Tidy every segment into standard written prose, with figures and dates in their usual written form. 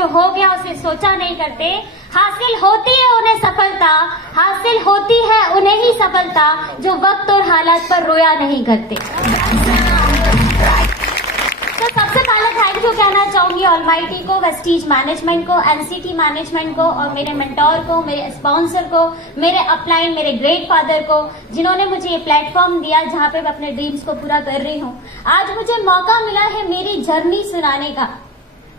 जो हो गया उसे सोचा नहीं करते। हासिल होती है उन्हें सफलता, हासिल होती है उन्हें ही सफलता, जो वक्त और हालात पर रोया नहीं करते। तो सबसे पहले थैंक यू कहना चाहूंगी ऑलमाइटी को, वेस्टीज मैनेजमेंट को, एनसीटी मैनेजमेंट को और मेरे मेंटोर को, मेरे स्पॉन्सर को, मेरे अपलाइन, मेरे ग्रेट फादर को, जिन्होंने मुझे ये प्लेटफॉर्म दिया जहां पे मैं अपने ड्रीम्स को पूरा कर रही हूँ। आज मुझे मौका मिला है मेरी जर्नी सुनाने का,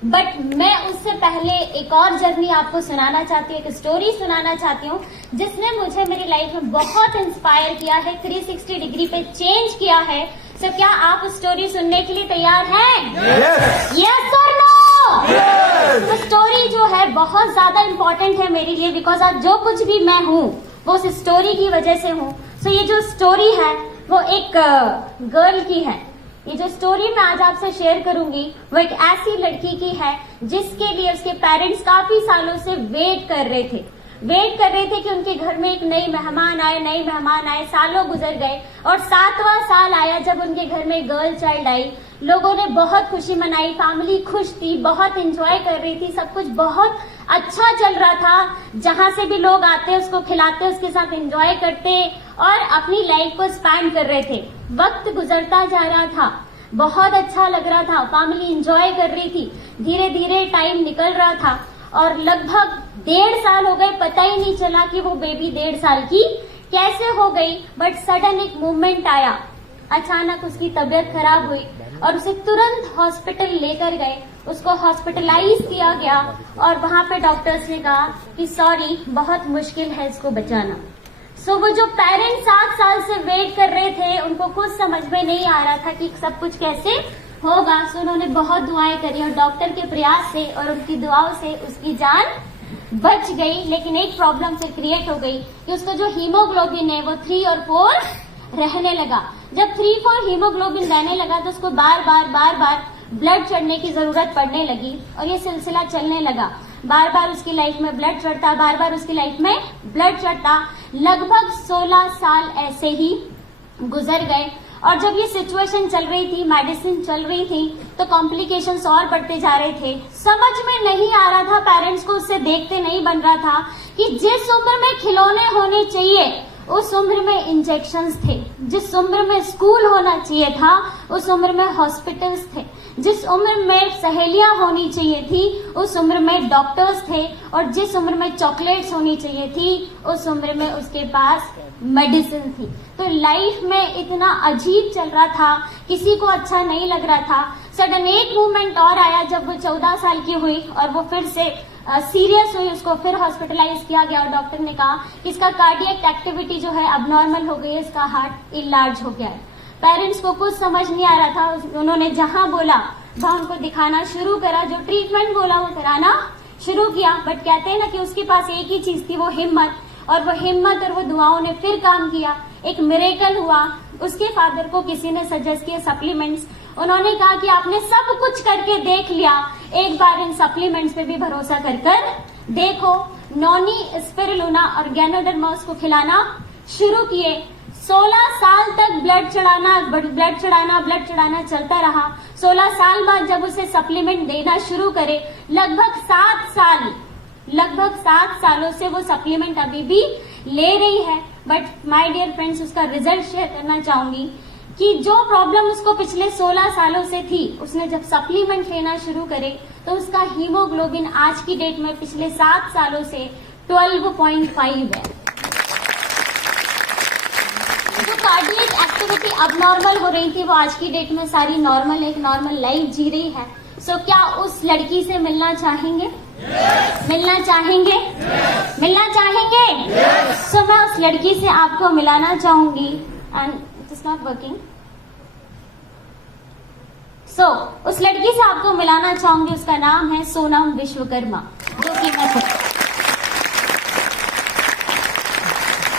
बट मैं उससे पहले एक और जर्नी आपको सुनाना चाहती हूँ, एक स्टोरी सुनाना चाहती हूँ जिसने मुझे मेरी लाइफ में बहुत इंस्पायर किया है, 360 डिग्री पे चेंज किया है। तो क्या आप स्टोरी सुनने के लिए तैयार हैं? यस और नो? तो स्टोरी जो है बहुत ज्यादा इम्पोर्टेंट है मेरे लिए, बिकॉज आज जो कुछ भी मैं हूँ वो उस स्टोरी की वजह से हूँ। सो ये जो स्टोरी है वो एक गर्ल की है। ये जो स्टोरी मैं आज आपसे शेयर करूंगी वो एक ऐसी लड़की की है जिसके लिए उसके पेरेंट्स काफी सालों से वेट कर रहे थे कि उनके घर में एक नई मेहमान आए। सालों गुजर गए और 7वां साल आया जब उनके घर में गर्ल चाइल्ड आई। लोगों ने बहुत खुशी मनाई, फैमिली खुश थी, बहुत एंजॉय कर रही थी, सब कुछ बहुत अच्छा चल रहा था। जहां से भी लोग आते उसको खिलाते, उसके साथ एंजॉय करते और अपनी लाइफ को स्पेंड कर रहे थे। वक्त गुजरता जा रहा था, बहुत अच्छा लग रहा था, फैमिली एंजॉय कर रही थी। धीरे धीरे टाइम निकल रहा था और लगभग 1.5 साल हो गए, पता ही नहीं चला कि वो बेबी 1.5 साल की कैसे हो गई। बट सडन एक मूवमेंट आया, अचानक उसकी तबीयत खराब हुई और उसे तुरंत हॉस्पिटल लेकर गए। उसको हॉस्पिटलाइज किया गया और वहां पे डॉक्टर्स ने कहा कि सॉरी, बहुत मुश्किल है इसको बचाना। सो वो जो पेरेंट्स 7 साल से वेट कर रहे थे उनको कुछ समझ में नहीं आ रहा था कि सब कुछ कैसे होगा। सो उन्होंने बहुत दुआएं करी और डॉक्टर के प्रयास से और उनकी दुआओं से उसकी जान बच गई। लेकिन एक प्रॉब्लम फिर क्रिएट हो गई कि उसका जो हीमोग्लोबिन है वो 3 और 4 रहने लगा। जब 3-4 हीमोग्लोबिन रहने लगा तो उसको बार बार ब्लड चढ़ने की जरूरत पड़ने लगी और ये सिलसिला चलने लगा। बार बार उसकी लाइफ में ब्लड चढ़ता, बार बार उसकी लाइफ में ब्लड चढ़ता। लगभग 16 साल ऐसे ही गुजर गए और जब ये सिचुएशन चल रही थी, मेडिसिन चल रही थी, तो कॉम्प्लिकेशंस और बढ़ते जा रहे थे। समझ में नहीं आ रहा था, पेरेंट्स को उससे देखते नहीं बन रहा था कि जिस उम्र में खिलौने होने चाहिए उस उम्र में इंजेक्शंस थे, जिस उम्र में स्कूल होना चाहिए था उस उम्र में हॉस्पिटल्स थे, जिस उम्र में सहेलियां होनी चाहिए थी उस उम्र में डॉक्टर्स थे और जिस उम्र में चॉकलेट्स होनी चाहिए थी उस उम्र में उसके पास मेडिसिन थी। तो लाइफ में इतना अजीब चल रहा था, किसी को अच्छा नहीं लग रहा था। सडन एक मूवमेंट और आया जब वो 14 साल की हुई और वो फिर से सीरियस हुई, उसको फिर हॉस्पिटलाइज किया गया और डॉक्टर ने कहा कि इसका कार्डियक एक्टिविटी जो है अब नॉर्मल हो गई है, इसका हार्ट इलार्ज हो गया है। पेरेंट्स को कुछ समझ नहीं आ रहा था, उन्होंने जहां बोला वहां उनको दिखाना शुरू करा, जो ट्रीटमेंट बोला वो कराना शुरू किया। बट कहते हैं ना कि उसके पास एक ही चीज थी, वो हिम्मत, और वो हिम्मत और वो दुआओं ने फिर काम किया। एक मिरेकल हुआ। उसके फादर को किसी ने सजेस्ट किया सप्लीमेंट्स। उन्होंने कहा कि आपने सब कुछ करके देख लिया, एक बार इन सप्लीमेंट्स पे भी भरोसा कर देखो। नॉनी स्पिरुलिना और गैनोडर्मा को खिलाना शुरू किए। 16 साल तक ब्लड चढ़ाना चलता रहा। 16 साल बाद जब उसे सप्लीमेंट देना शुरू करे, लगभग 7 सालों से वो सप्लीमेंट अभी भी ले रही है। बट माय डियर फ्रेंड्स, उसका रिजल्ट शेयर करना चाहूंगी कि जो प्रॉब्लम उसको पिछले 16 सालों से थी, उसने जब सप्लीमेंट लेना शुरू करे तो उसका हीमोग्लोबिन आज की डेट में पिछले 7 सालों से 12.5 है। जो कार्डियक एक्टिविटी अब नॉर्मल हो रही थी वो आज की डेट में सारी नॉर्मल, एक नॉर्मल लाइफ जी रही है। सो क्या उस लड़की से मिलना चाहेंगे? मिलना चाहेंगे? मिलना चाहेंगे? सो मैं उस लड़की से आपको मिलाना चाहूंगी and it is not working. So उस लड़की से आपको मिलाना चाहूंगी, उसका नाम है सोनम विश्वकर्मा, जो कि मैं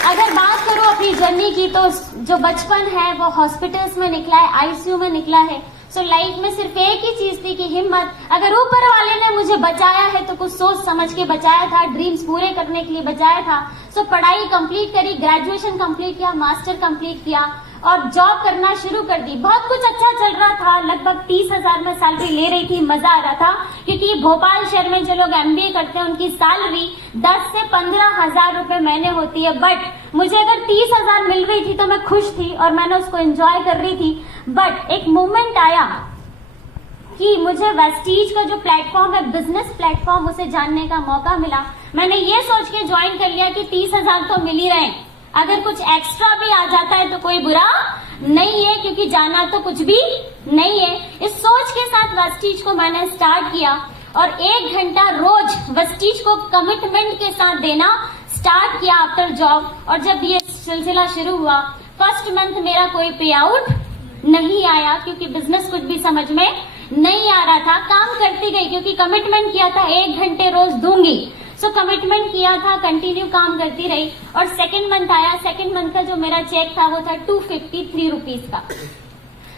अगर बात करूं अपनी जर्नी की तो जो बचपन है वो हॉस्पिटल्स में निकला है, आईसीयू में निकला है। सो लाइफ में सिर्फ एक ही चीज थी कि हिम्मत। अगर ऊपर वाले ने मुझे बचाया है तो कुछ सोच समझ के बचाया था, ड्रीम्स पूरे करने के लिए बचाया था। सो पढ़ाई कंप्लीट करी, ग्रेजुएशन कंप्लीट किया, मास्टर कंप्लीट किया और जॉब करना शुरू कर दी। बहुत कुछ अच्छा चल रहा था, लगभग 30,000 में सैलरी ले रही थी, मजा आ रहा था, क्योंकि भोपाल शहर में जो लोग एमबीए करते हैं उनकी सैलरी 10 से 15,000 रुपए महीने होती है। बट मुझे अगर 30,000 मिल रही थी तो मैं खुश थी और मैंने उसको एंजॉय कर रही थी। बट एक मोमेंट आया कि मुझे वेस्टीज का जो प्लेटफॉर्म है, बिजनेस प्लेटफॉर्म, उसे जानने का मौका मिला। मैंने ये सोच के ज्वाइन कर लिया कि 30,000 तो मिल ही रहे, अगर कुछ एक्स्ट्रा भी आ जाता है तो कोई बुरा नहीं है, क्योंकि जाना तो कुछ भी नहीं है। इस सोच के साथ वेस्टीज को मैंने स्टार्ट किया और 1 घंटा रोज वेस्टीज को कमिटमेंट के साथ देना स्टार्ट किया आफ्टर जॉब। और जब ये सिलसिला शुरू हुआ, फर्स्ट मंथ मेरा कोई पे आउट नहीं आया, क्योंकि बिजनेस कुछ भी समझ में नहीं आ रहा था। काम करती गई, क्योंकि कमिटमेंट किया था 1 घंटे रोज दूंगी, सो कमिटमेंट किया था, कंटिन्यू काम करती रही। और सेकंड मंथ आया, सेकंड मंथ का जो मेरा चेक था वो था 253 रुपीज का।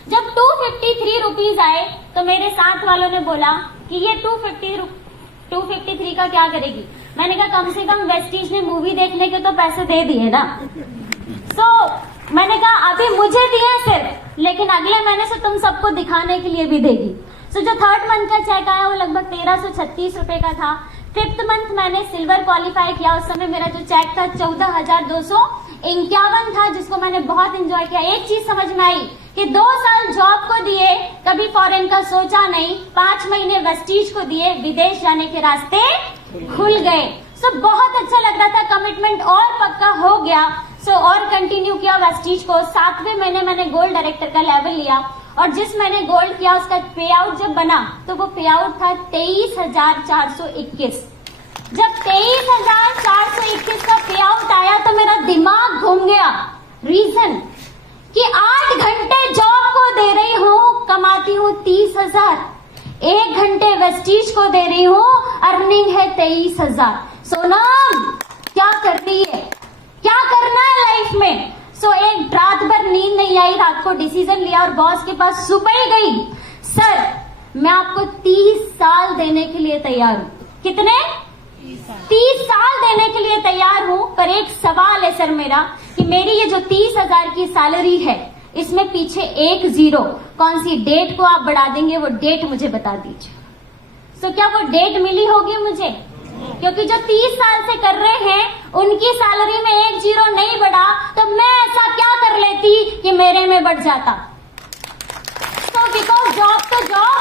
जब 253 रुपीज आए तो मेरे साथ वालों ने बोला कि ये 253 का क्या करेगी। मैंने कहा कम से कम वेस्टीज ने मूवी देखने के तो पैसे दे दिए ना। मैंने कहा अभी मुझे दिए सिर्फ, लेकिन अगले महीने से तुम सबको दिखाने के लिए भी देगी। जो थर्ड मंथ का चेक आया वो लगभग 1336 रुपए का था। फिफ्थ मंथ मैंने सिल्वर क्वालिफाई किया। उस समय मेरा जो चेक था 14,251 था, जिसको मैंने बहुत एंजॉय किया। एक चीज समझ में आई कि 2 साल जॉब को दिए, कभी फॉरेन का सोचा नहीं, 5 महीने वेस्टीज को दिए, विदेश जाने के रास्ते खुल गए। बहुत अच्छा लग रहा था, कमिटमेंट और पक्का हो गया। और कंटिन्यू किया वेस्टीज को। 7वें महीने मैंने गोल्ड डायरेक्टर का लेवल लिया और जिस मैंने गोल्ड किया उसका पे आउट जब बना तो वो पे आउट था 23,421। जब 23,421 का पे आउट आया तो मेरा दिमाग घूम गया। रीजन कि 8 घंटे जॉब को दे रही हूँ, कमाती हूँ 30,000, 1 घंटे वेस्टीज को दे रही हूँ, अर्निंग है 23,000। सोनम क्या कर रही है, क्या करना है लाइफ में। एक रात भर नींद नहीं आई, रात को डिसीजन लिया और बॉस के पास सुबह ही गई, सर मैं आपको 30 साल देने के लिए तैयार हूँ। कितने? 30 साल देने के लिए तैयार हूँ, पर एक सवाल है सर मेरा कि मेरी ये जो 30,000 की सैलरी है इसमें पीछे एक 0, कौन सी डेट को आप बढ़ा देंगे वो डेट मुझे बता दीजिए। क्या वो डेट मिली होगी मुझे? क्योंकि जो 30 साल से कर रहे हैं उनकी सैलरी में एक 0 नहीं बढ़ा, तो मैं ऐसा क्या कर लेती कि मेरे में बढ़ जाता। बिकॉज जॉब तो जॉब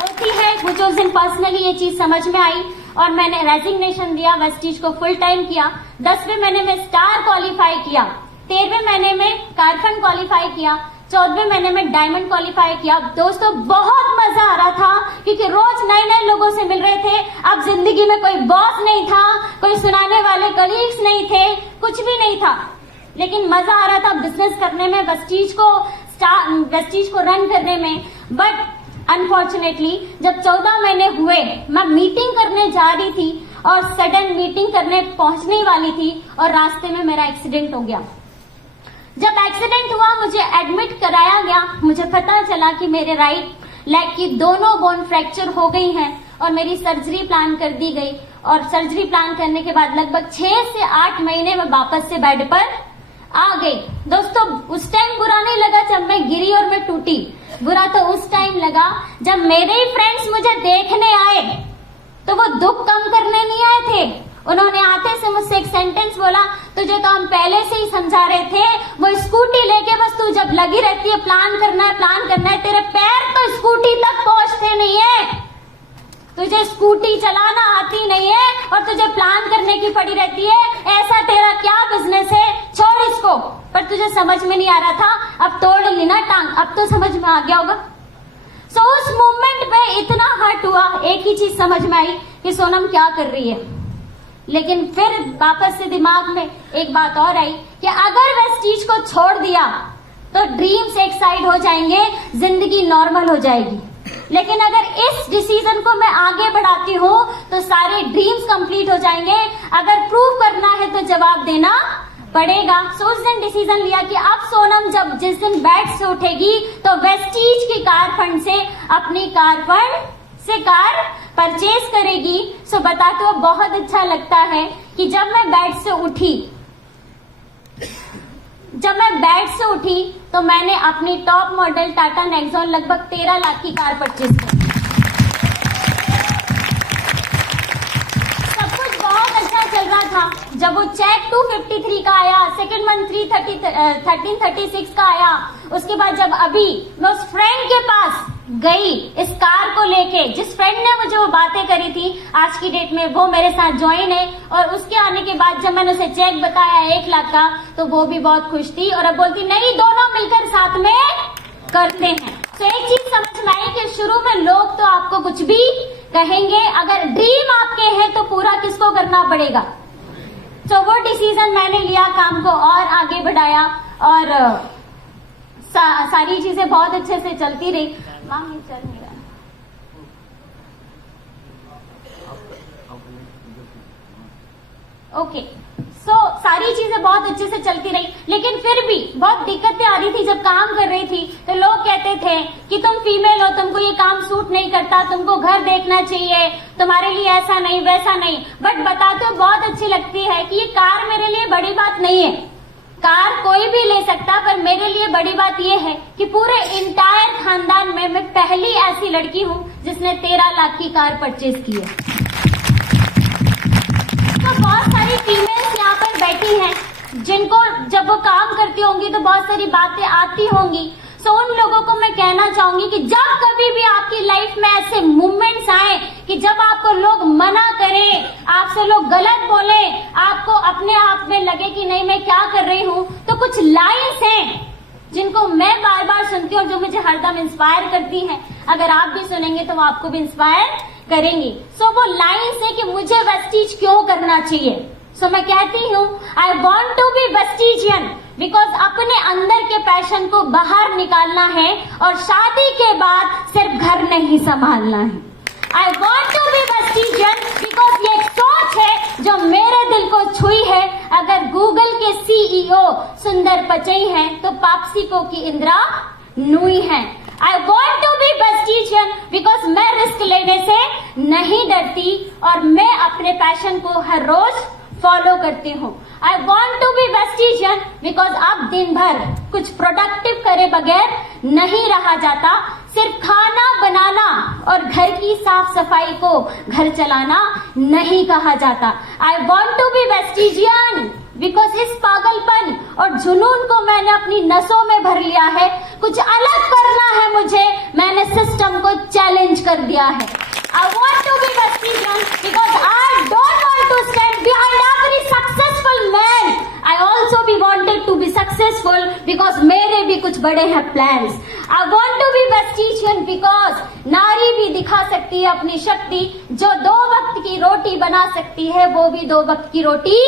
होती है। मुझे उस दिन पर्सनली ये चीज समझ में आई और मैंने रेजिग्नेशन दिया, वेस्टीज को फुल टाइम किया। 10वें महीने में स्टार क्वालिफाई किया, 13वें महीने में कारफन क्वालिफाई किया, 14वें महीने में डायमंड क्वालिफाई किया। दोस्तों बहुत मजा आ रहा था क्योंकि रोज नए नए लोगों से मिल रहे थे। अब जिंदगी में कोई बॉस नहीं था, कोई सुनाने वाले कलीग्स नहीं थे, कुछ भी नहीं था, लेकिन मजा आ रहा था बिजनेस करने में, वेस्टीज को रन करने में। बट अनफॉर्चुनेटली जब 14 महीने हुए, मैं मीटिंग करने जा रही थी और सडन मीटिंग करने पहुंचने वाली थी और रास्ते में मेरा एक्सीडेंट हो गया। जब एक्सीडेंट हुआ मुझे एडमिट कराया गया, मुझे पता चला कि मेरे राइट लेग की दोनों बोन फ्रैक्चर हो गई हैं और मेरी सर्जरी प्लान कर दी गई। और सर्जरी प्लान करने के बाद लगभग 6 से 8 महीने में वापस से बेड पर आ गई। दोस्तों उस टाइम बुरा नहीं लगा जब मैं गिरी और मैं टूटी, बुरा तो उस टाइम लगा जब मेरे ही फ्रेंड्स मुझे देखने आए तो वो दुख कम करने नहीं आए थे। उन्होंने आते से मुझसे एक सेंटेंस बोला, तुझे तो हम पहले से ही समझा रहे थे, वो स्कूटी लेके बस तू जब लगी रहती है प्लान करना है, तेरे पैर तो स्कूटी तक पहुंचते नहीं है, तुझे स्कूटी चलाना आती नहीं है और तुझे प्लान करने की पड़ी रहती है। ऐसा तेरा क्या बिजनेस है, छोड़ इसको। पर तुझे समझ में नहीं आ रहा था, अब तोड़ ली ना टांग, अब तो समझ में आ गया होगा। उस मोमेंट पे इतना हर्ट हुआ, एक ही चीज समझ में आई कि सोनम क्या कर रही है। लेकिन फिर वापस से दिमाग में एक बात और आई कि अगर वेस्टीज को छोड़ दिया तो ड्रीम्स एक साइड हो जाएंगे, जिंदगी नॉर्मल हो जाएगी। लेकिन अगर इस डिसीजन को मैं आगे बढ़ाती हूँ तो सारे ड्रीम्स कंप्लीट हो जाएंगे। अगर प्रूव करना है तो जवाब देना पड़ेगा। उस दिन डिसीजन लिया कि अब सोनम जब जिस दिन बेड से उठेगी तो वेस्टीज की कार फंड से अपनी कार फंड से कार परचेज करेगी। बता तो बहुत अच्छा लगता है कि जब मैं बेड से उठी जब मैं बेड से उठी तो मैंने अपनी टॉप मॉडल टाटा नेक्सॉन लगभग 13 लाख की कार परचेज की। सब कुछ बहुत अच्छा चल रहा था। जब वो चेक 253 का आया, सेकेंड मंथ 1336 का आया, उसके बाद जब अभी मैं उस फ्रेंड के पास गई इस कार को लेके, जिस फ्रेंड ने मुझे वो बातें करी थी, आज की डेट में वो मेरे साथ ज्वाइन है। और उसके आने के बाद जब मैंने उसे चेक बताया 1 लाख का, तो वो भी बहुत खुश थी और अब बोलती नहीं, दोनों मिलकर साथ में करते हैं। तो एक चीज समझ में आई कि शुरू में लोग तो आपको कुछ भी कहेंगे, अगर ड्रीम आपके हैं तो पूरा किसको करना पड़ेगा। तो वो डिसीजन मैंने लिया, काम को और आगे बढ़ाया और सारी चीजें बहुत अच्छे से चलती रही। मांग चल नहीं रहा। ओके, सो सारी चीजें बहुत अच्छे से चलती रही, लेकिन फिर भी बहुत दिक्कतें आ रही थी। जब काम कर रही थी तो लोग कहते थे कि तुम फीमेल हो, तुमको ये काम सूट नहीं करता, तुमको घर देखना चाहिए, तुम्हारे लिए ऐसा नहीं वैसा नहीं। बट बताते हो बहुत अच्छी लगती है कि ये कार मेरे लिए बड़ी बात नहीं है, कार कोई भी ले सकता, पर मेरे लिए बड़ी बात यह है कि पूरे इंटायर खानदान में मैं पहली ऐसी लड़की हूं जिसने 13 लाख की कार परचेज की है। तो बहुत सारी फीमेल्स यहाँ पर बैठी हैं जिनको जब वो काम करती होंगी तो बहुत सारी बातें आती होंगी। सो उन लोगों को मैं कहना चाहूंगी कि जब कभी भी आपकी लाइफ में ऐसे मूवमेंट्स आए कि जब आपको लोग मना करें, आपसे लोग गलत बोले, आपको अपने आप में लगे कि नहीं मैं क्या कर रही हूँ, तो कुछ लाइन्स हैं जिनको मैं बार बार सुनती हूँ, जो मुझे हरदम इंस्पायर करती हैं। अगर आप भी सुनेंगे तो वो आपको भी इंस्पायर करेंगी। सो वो लाइन्स है कि मुझे वेस्टीज क्यों करना चाहिए। सो मैं कहती हूँ I want to be Vestigian because अपने अंदर के पैशन को बाहर निकालना है और शादी के बाद सिर्फ घर नहीं संभालना है। I want to be Vestigian because ये एक सोच है जो मेरे दिल को छुई है। अगर गूगल के CEO सुंदर पिचई हैं तो पापसिको की इंदिरा नूई है। I want to be Vestigian because मैं रिस्क लेने से नहीं डरती और मैं अपने पैशन को हर रोज फॉलो करती हूँ। I want to be Vestigian because अब दिन भर कुछ प्रोडक्टिव करे बगैर नहीं रहा जाता। सिर्फ खाना बनाना और घर की साफ सफाई को घर चलाना नहीं कहा जाता। I want to be Vestigian because इस पागलपन और जुनून को मैंने अपनी नसों में भर लिया है। कुछ अलग करना है मुझे, मैंने सिस्टम को चैलेंज कर दिया है। I want to be Vespigian because I don't want to stand behind every successful man. I also be wanted to be successful because मेरे भी कुछ बड़े हैं plans. I want to be Vespigian because नारी भी दिखा सकती है अपनी शक्ति। जो 2 वक्त की रोटी बना सकती है वो भी 2 वक्त की रोटी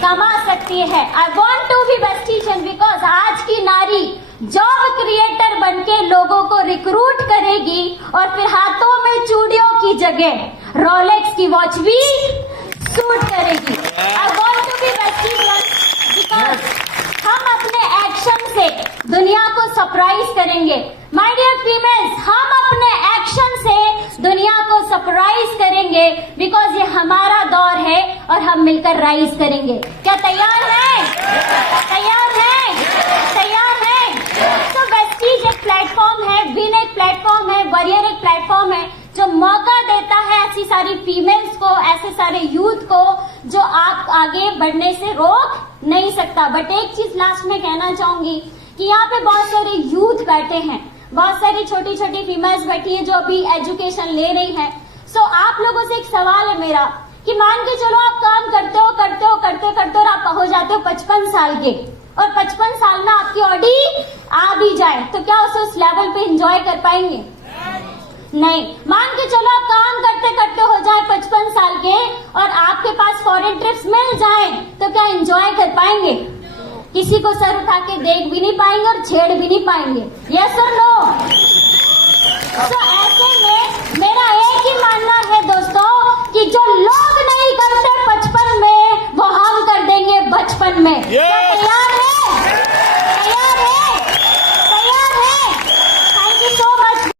कमा सकती है। I want to be Vespigian because आज की नारी जॉब क्रिएटर बनके लोगों को रिक्रूट करेगी और फिर हाथों में चूड़ियों की जगह रोलेक्स की वॉच भी सूट करेगी। I want to be Vestigian because हम अपने एक्शन से दुनिया को सरप्राइज करेंगे। माय डियर फीमेल्स, हम अपने एक्शन से दुनिया को सरप्राइज करेंगे बिकॉज ये हमारा दौर है और हम मिलकर राइज करेंगे। क्या तैयार है? तैयार है? तैयार है? तो वेस्टीज एक प्लेटफॉर्म है, विन एक प्लेटफॉर्म है, वॉरियर एक प्लेटफॉर्म है जो मौका देता है ऐसी सारी फीमेल्स को, ऐसे सारे यूथ को जो आप आगे बढ़ने से रोक नहीं सकता। बट एक चीज लास्ट में कहना चाहूंगी कि यहाँ पे बहुत सारे यूथ बैठे हैं, बहुत सारी छोटी छोटी फीमेल्स बैठी है जो अभी एजुकेशन ले रही हैं। सो आप लोगों से एक सवाल है मेरा कि मान के चलो आप काम करते हो और आप हो जाते हो 55 साल के और 55 साल में आपकी ऑडी आ भी जाए तो क्या उस लेवल पे एंजॉय कर पाएंगे? नहीं। मान के चलो आप काम करते हो जाए 55 साल के और आपके पास फॉरेन ट्रिप्स मिल जाए तो क्या एंजॉय कर पाएंगे? किसी को सर उठा के देख भी नहीं पाएंगे और छेड़ भी नहीं पाएंगे। यस और नो? तो ऐसे में मेरा